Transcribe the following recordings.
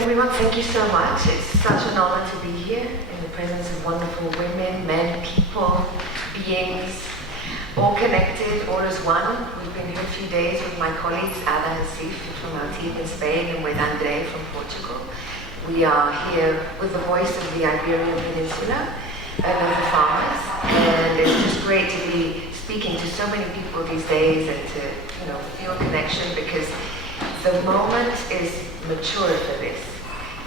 everyone, thank you so much. It's such an honor to be here in the presence of wonderful women, men, people, beings, all connected, all as one. We've been here a few days with my colleagues, Ada and Sif from our team in Spain and with Andre from Portugal. We are here with the voice of the Iberian Peninsula and of the farmers, and it's just great to be speaking to so many people these days and to feel connection, because the moment is mature for this.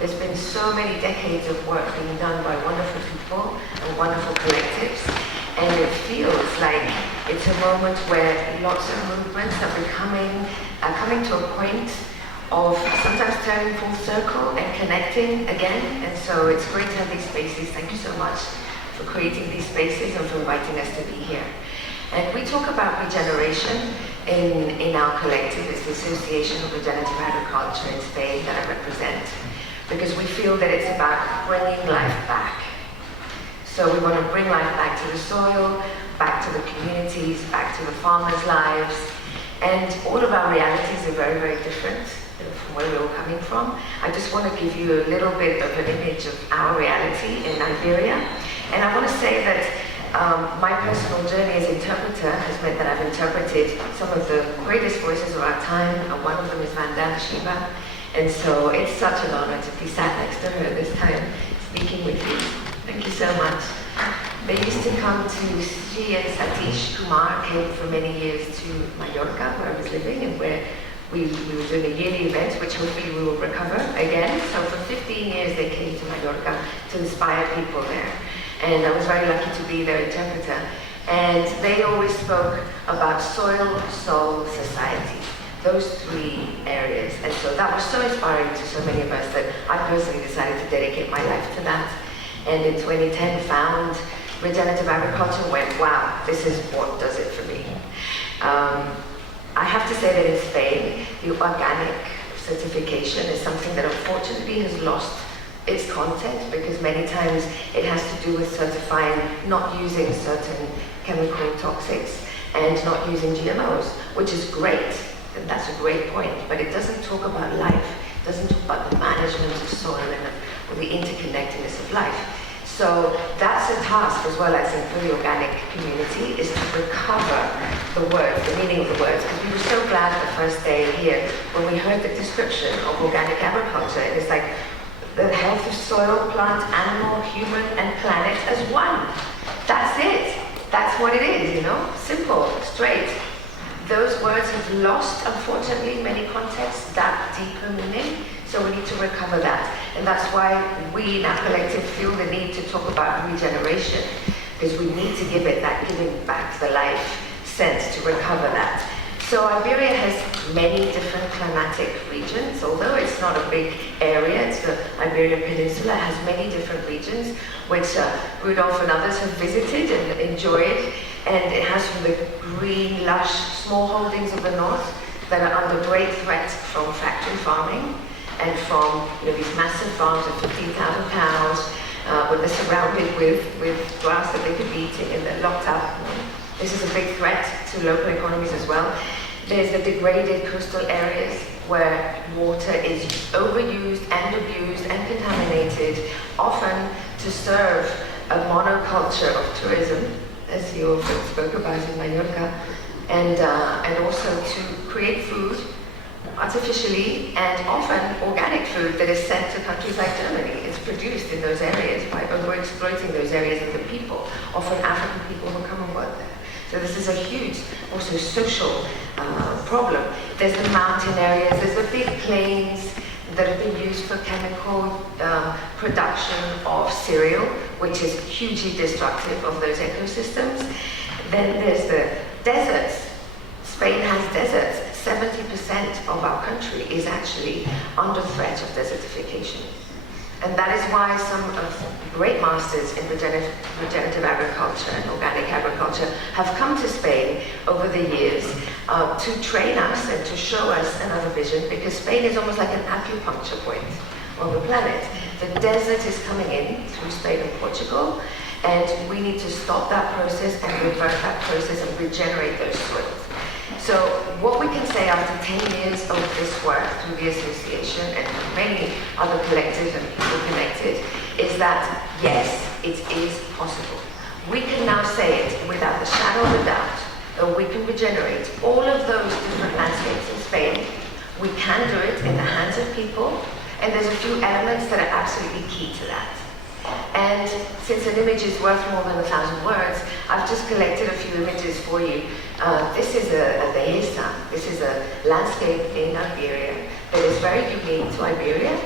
There's been so many decades of work being done by wonderful people and wonderful collectives, and it feels like it's a moment where lots of movements are coming to a point of sometimes turning full circle and connecting again. And so it's great to have these spaces. Thank you so much for creating these spaces and for inviting us to be here. And we talk about regeneration in our collective. It's the Association of Regenerative Agriculture in Spain that I represent, because we feel that it's about bringing life back. So we want to bring life back to the soil, back to the communities, back to the farmers' lives. And all of our realities are very, very different from where we're all coming from. I just want to give you a little bit of an image of our reality in Iberia. And I want to say that my personal journey as interpreter has meant that I've interpreted some of the greatest voices of our time, and one of them is Vandana Shiva. And so it's such an honor to be sat next to her this time, speaking with you. Thank you so much. They used to come to, she and Satish Kumar came for many years to Mallorca, where I was living, and where we were doing a yearly event, which hopefully we will recover again. So for 15 years they came to Mallorca to inspire people there. And I was very lucky to be their interpreter. And they always spoke about soil, soul, society, those three areas. And so that was so inspiring to so many of us that I personally decided to dedicate my life to that. And in 2010 found regenerative agriculture and went, wow, this is what does it for me. I have to say that in Spain, the organic certification is something that unfortunately has lost its content, because many times it has to do with certifying not using certain chemical toxics and not using GMOs, which is great, and that's a great point, but it doesn't talk about life, it doesn't talk about the management of soil and the interconnectedness of life. So that's a task as well, I think, for the organic community, is to recover the words, the meaning of the words, because we were so glad the first day here when we heard the description of organic agriculture. It is like the health of soil, plant, animal, human, and planet as one. That's it. That's what it is, simple, straight. Those words have lost, unfortunately, in many contexts, that deeper meaning. So we need to recover that. And that's why we in our collective feel the need to talk about regeneration, because we need to give it that giving back the life sense to recover that. So Iberia has many different climatic regions, although it's not a big area. It's the Iberian Peninsula has many different regions, which Rudolph and others have visited and enjoyed. And it has from the green, lush smallholdings of the north that are under great threat from factory farming and from these massive farms of 15,000 cows, where they're surrounded with grass that they could be eating and they're locked up. This is a big threat to local economies as well. There's the degraded coastal areas where water is overused and abused and contaminated, often to serve a monoculture of tourism, as you often spoke about in Mallorca, and also to create food artificially, and often organic food that is sent to countries like Germany. It's produced in those areas by over-exploiting those areas and the people, often African people who come and work there. So this is a huge, also social problem. There's the mountain areas, there's the big plains that have been used for chemical production of cereal, which is hugely destructive of those ecosystems. Then there's the deserts. Spain has deserts. 70% of our country is actually under threat of desertification. And that is why some of the great masters in regenerative agriculture and organic agriculture have come to Spain over the years to train us and to show us another vision, because Spain is almost like an acupuncture point on the planet. The desert is coming in through Spain and Portugal, and we need to stop that process and revert that process and regenerate those soils. So what we can say after 10 years of this work through the association and many other collectives and people connected is that yes, it is possible. We can now say it without the shadow of a doubt that we can regenerate all of those different landscapes in Spain. We can do it in the hands of people, and there's a few elements that are absolutely key to that. And since an image is worth more than 1,000 words, I've just collected a few images for you. This is a dehesa. This is a landscape in Iberia that is very unique to Iberia,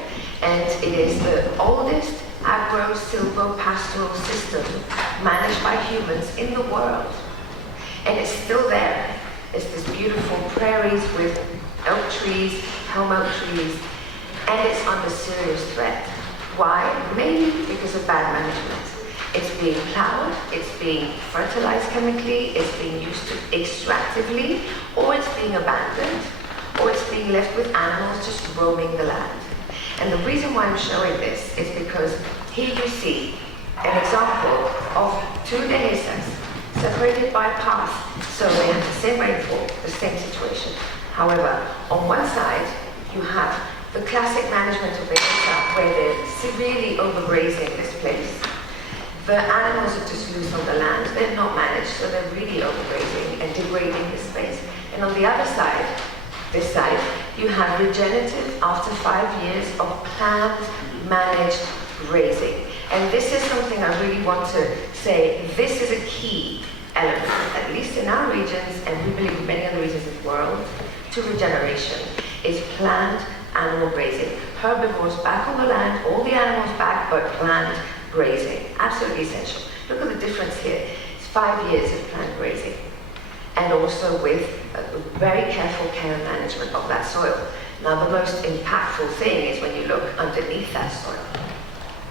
and it is the oldest agro-silvo-pastoral system managed by humans in the world. And it's still there. It's this beautiful prairies with oak trees, helm oak trees, and it's under serious threat. Why? Mainly because of bad management. It's being plowed, it's being fertilized chemically, it's being used extractively, or it's being abandoned, or it's being left with animals just roaming the land. And the reason why I'm showing this is because here you see an example of two dehesas separated by a path, so they have the same rainfall, the same situation. However, on one side, you have the classic management of dehesa, where they're severely overgrazing this place. The animals are just loose on the land, they're not managed, so they're really overgrazing and degrading the space. And on the other side, this side, you have regenerative after 5 years of planned, managed grazing. And this is something I really want to say, this is a key element, at least in our regions, and we believe in many other regions of the world, to regeneration, is planned animal grazing. Herbivores back on the land, all the animals back, but planned grazing. Absolutely essential. Look at the difference here. It's 5 years of planned grazing. And also with very careful care and management of that soil. Now the most impactful thing is when you look underneath that soil.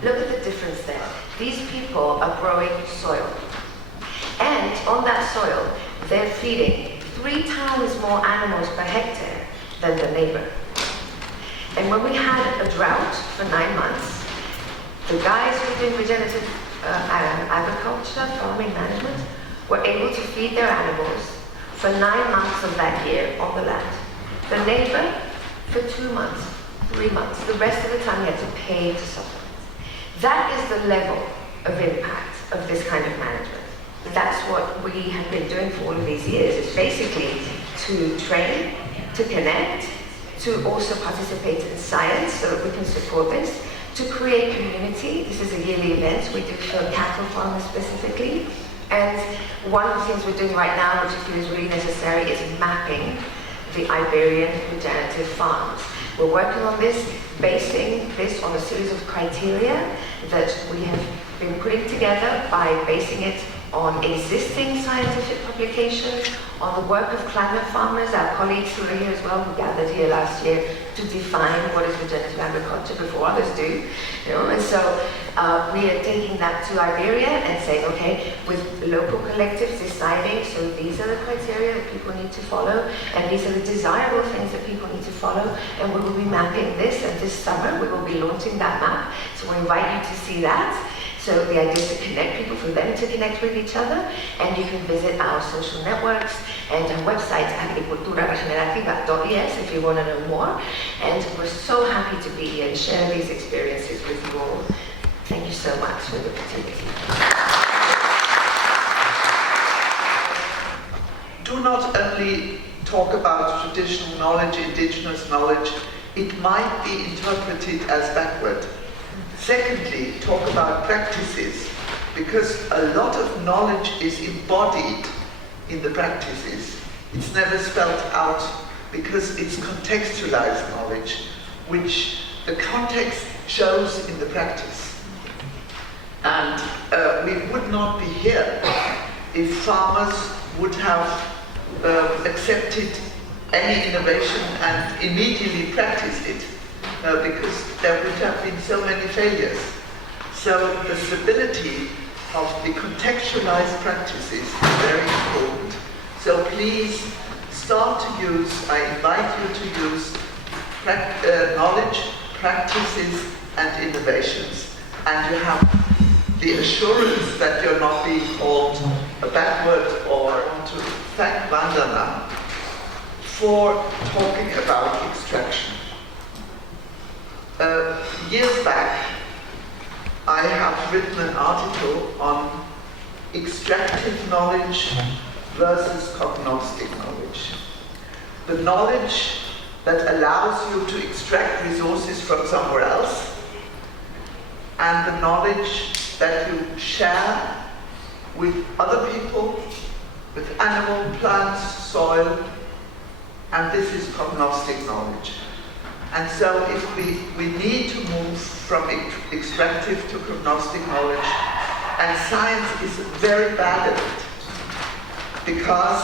Look at the difference there. These people are growing soil. And on that soil, they're feeding 3 times more animals per hectare than the neighbor. And when we had a drought for 9 months, the guys who did regenerative agriculture, farming management, were able to feed their animals for 9 months of that year on the land. The neighbor for 2 months, 3 months. The rest of the time he had to pay to supplement. That is the level of impact of this kind of management. That's what we have been doing for all of these years, is basically to train, to connect, to also participate in science so that we can support this, to create community. This is a yearly event we do for cattle farmers specifically. And one of the things we're doing right now, which I feel is really necessary, is mapping the Iberian regenerative farms. We're working on this, basing this on a series of criteria that we have been putting together by basing it on existing scientific publications, on the work of climate farmers, our colleagues who are here as well, who gathered here last year to define what is regenerative agriculture before others do. And so we are taking that to Iberia and saying, okay, with local collectives deciding, so these are the criteria that people need to follow, and these are the desirable things that people need to follow, and we will be mapping this, and this summer we will be launching that map. So we invite you to see that. So the idea is to connect people, for them to connect with each other, and you can visit our social networks and our website, agriculturaregenerativa.es, if you want to know more. And we're so happy to be here and share these experiences with you all. Thank you so much for the opportunity. Do not only talk about traditional knowledge, indigenous knowledge, it might be interpreted as backward. Secondly, talk about practices, because a lot of knowledge is embodied in the practices. It's never spelled out because it's contextualized knowledge, which the context shows in the practice. And we would not be here if farmers would have accepted any innovation and immediately practiced it. Because there would have been so many failures. So the stability of the contextualized practices is very important. So please start to use, I invite you to use knowledge, practices and innovations. And you have the assurance that you're not being called a backward. Or I want to thank Vandana for talking about extraction. Years back, I have written an article on extractive knowledge versus cognostic knowledge. The knowledge that allows you to extract resources from somewhere else, and the knowledge that you share with other people, with animal, plants, soil, and this is cognostic knowledge. And so if we need to move from extractive to cognostic knowledge, and science is very bad at it, because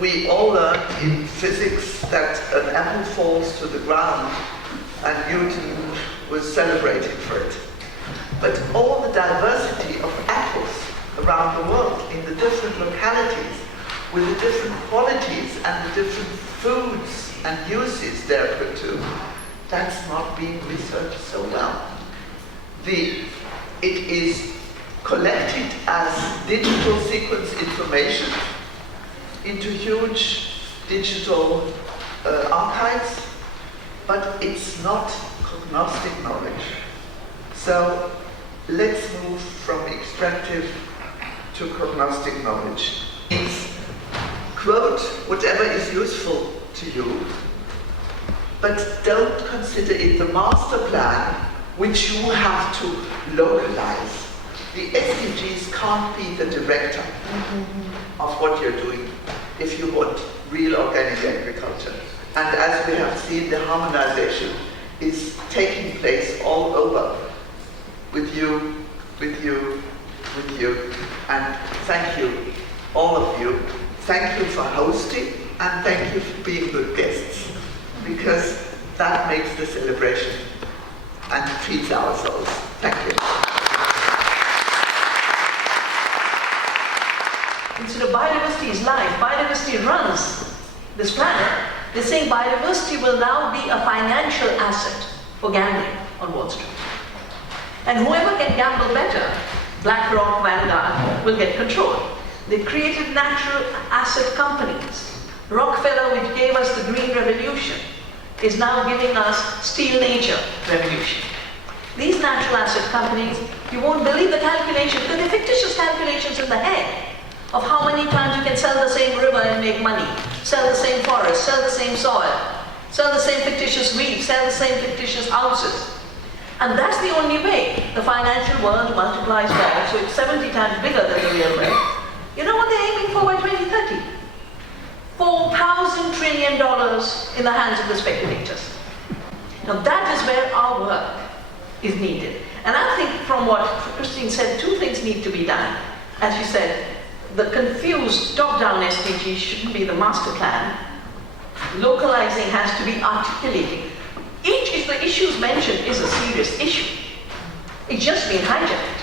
we all learned in physics that an apple falls to the ground, and Newton was celebrated for it. But all the diversity of apples around the world, in the different localities, with the different qualities and the different foods and uses they're put to, that's not being researched so well. It is collected as digital sequence information into huge digital archives, but it's not cognostic knowledge. So let's move from extractive to cognostic knowledge. It's quote whatever is useful to you, but don't consider it the master plan which you have to localize. The SDGs can't be the director of what you're doing if you want real organic agriculture. And as we have seen, the harmonization is taking place all over with you, and thank you, all of you. Thank you for hosting, and thank you for being good guests, because that makes the celebration and feeds our souls. Thank you. Instead of biodiversity is life, biodiversity runs this planet, they're saying biodiversity will now be a financial asset for gambling on Wall Street. And whoever can gamble better, BlackRock, Vanguard, will get control. They created natural asset companies. Rockefeller, which gave us the Green Revolution, is now giving us Steel Nature Revolution. These natural asset companies, you won't believe the calculations, because they're fictitious calculations in the head of how many times you can sell the same river and make money, sell the same forest, sell the same soil, sell the same fictitious wheat, sell the same fictitious houses. And that's the only way the financial world multiplies wealth, so it's 70 times bigger than the real wealth. You know what they're aiming for by 2030? $4,000 trillion in the hands of the speculators. Now that is where our work is needed. And I think from what Christine said, two things need to be done. As she said, the confused top-down SDGs shouldn't be the master plan. Localizing has to be articulating. Each of the issues mentioned is a serious issue. It's just been hijacked.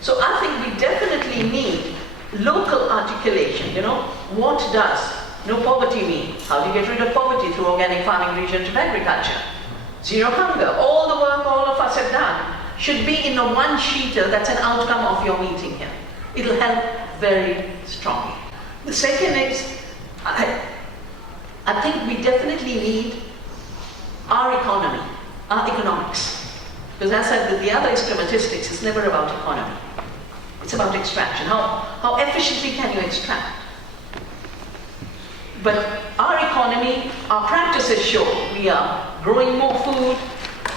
So I think we definitely need local articulation. You know, what does no poverty mean? How do you get rid of poverty through organic farming, regenerative agriculture? Zero hunger. All the work all of us have done should be in a one-sheeter that's an outcome of your meeting here. It'll help very strongly. The second is, I think we definitely need our economy, our economics. Because as I said, with the other extrematistics, it's never about economy. It's about extraction. How efficiently can you extract? But our economy, our practices show we are growing more food,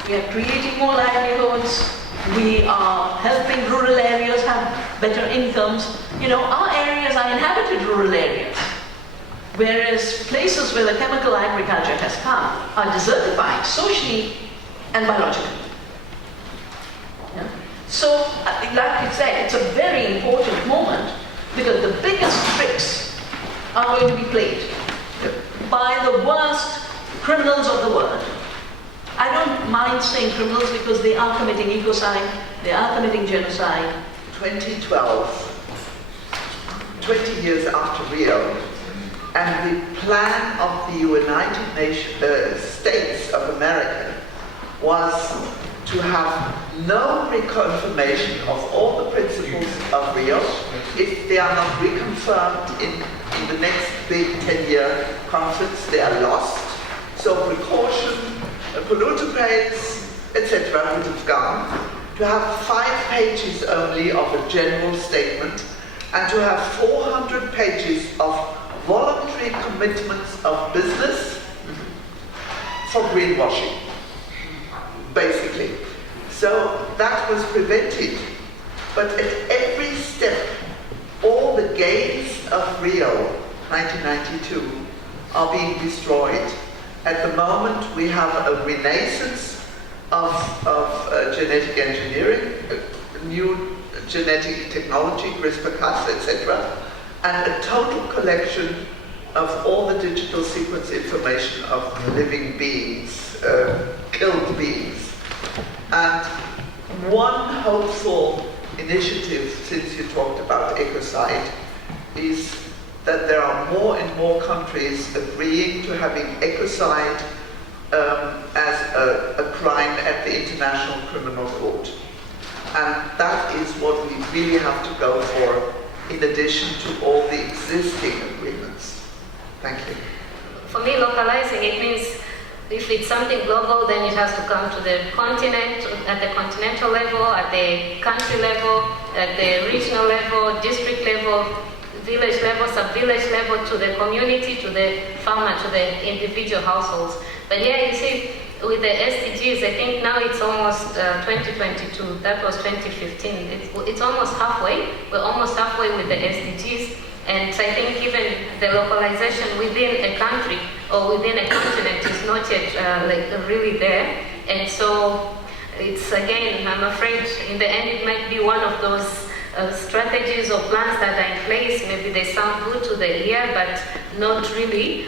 we are creating more livelihoods, we are helping rural areas have better incomes. You know, our areas are inhabited rural areas. Whereas places where the chemical agriculture has come are desertified socially and biologically. Yeah? So, like I said, it's a very important moment because the biggest tricks are going to be played by the worst criminals of the world. I don't mind saying criminals because they are committing ecocide, they are committing genocide. 2012, 20 years after Rio, and the plan of the United States of America was to have no reconfirmation of all the principles of Rio. If they are not reconfirmed in the next big 10-year conference, they are lost. So precaution, polluter pays, etc. would have gone. To have 5 pages only of a general statement, and to have 400 pages of voluntary commitments of business for greenwashing, basically. So that was prevented. But at every step, all the gains of Rio 1992 are being destroyed. At the moment, we have a renaissance of genetic engineering, new genetic technology, CRISPR-Cas, etc., and a total collection of all the digital sequence information of living beings, killed beings. And one hopeful initiative, since you talked about ecocide, is that there are more and more countries agreeing to having ecocide as a crime at the International Criminal Court. And that is what we really have to go for, in addition to all the existing agreements. Thank you. For me, localizing, it means if it's something global, then it has to come to the continent, at the continental level, at the country level, at the regional level, district level, village level, sub-village level, to the community, to the farmer, to the individual households. But yeah, you see, with the SDGs, I think now it's almost 2022. That was 2015. It's almost halfway. We're almost halfway with the SDGs. And I think even the localization within a country or within a continent is not yet really there. And so it's, again, I'm afraid in the end it might be one of those strategies or plans that are in place. Maybe they sound good to the ear, but not really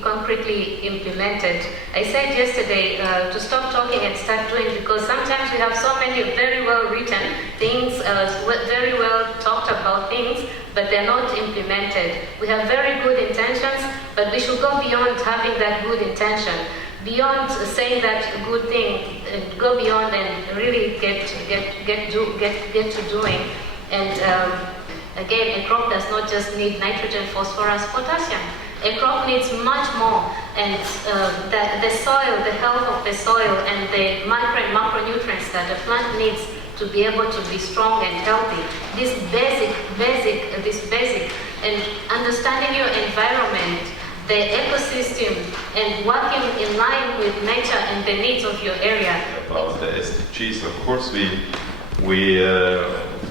concretely implemented. I said yesterday to stop talking and start doing, because sometimes we have so many very well written things, very well talked about things, but they're not implemented. We have very good intentions, but we should go beyond having that good intention. Beyond saying that good thing, go beyond and really get to doing. And again, a crop does not just need nitrogen, phosphorus, potassium. A crop needs much more, and the soil, the health of the soil, and the micro and macronutrients that the plant needs to be able to be strong and healthy. This basic, and understanding your environment, the ecosystem, and working in line with nature and the needs of your area. About the SDGs, of course, we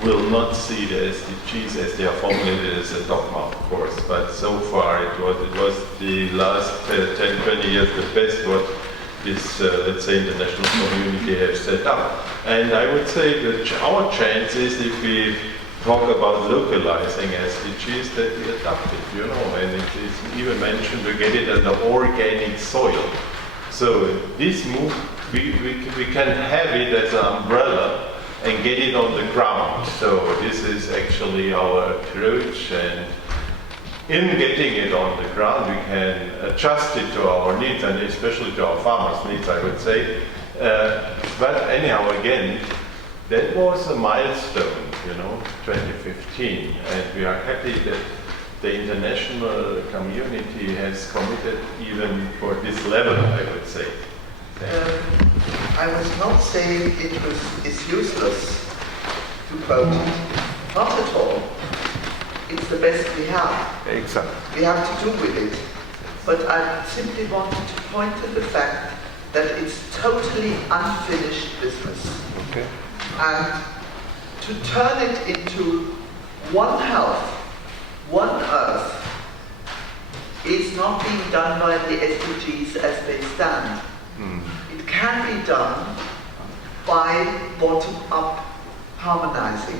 will not see the SDGs as they are formulated as a dogma, of course, but so far it was the last 10-20 years the best what this, let's say, international community has set up. And I would say that our chance is, if we talk about localizing SDGs, that we adopt it, you know, and it is even mentioned to get it in the organic soil. So this move, we can have it as an umbrella and get it on the ground. So this is actually our approach, and in getting it on the ground, we can adjust it to our needs, and especially to our farmers' needs, I would say. But anyhow, again, that was a milestone, you know, 2015, and we are happy that the international community has committed even for this level, I would say. I was not saying it's useless to quote it. Not at all. It's the best we have. Exactly. We have to do with it. But I simply wanted to point to the fact that it's totally unfinished business. Okay. And to turn it into one health, one earth, is not being done by the SDGs as they stand. It can be done by bottom-up harmonizing.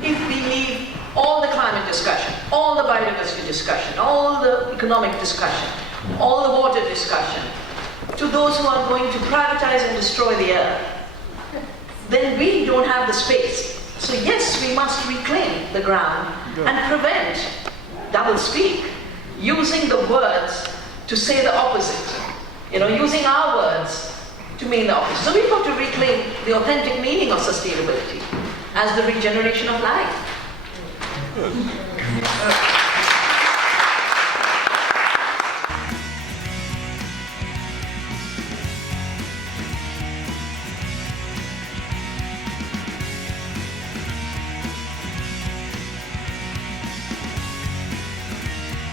If we leave all the climate discussion, all the biodiversity discussion, all the economic discussion, all the water discussion, to those who are going to privatize and destroy the earth, then we don't have the space. So yes, we must reclaim the ground and prevent double speak, using the words to say the opposite. using our words to mean the opposite. So we've got to reclaim the authentic meaning of sustainability as the regeneration of life.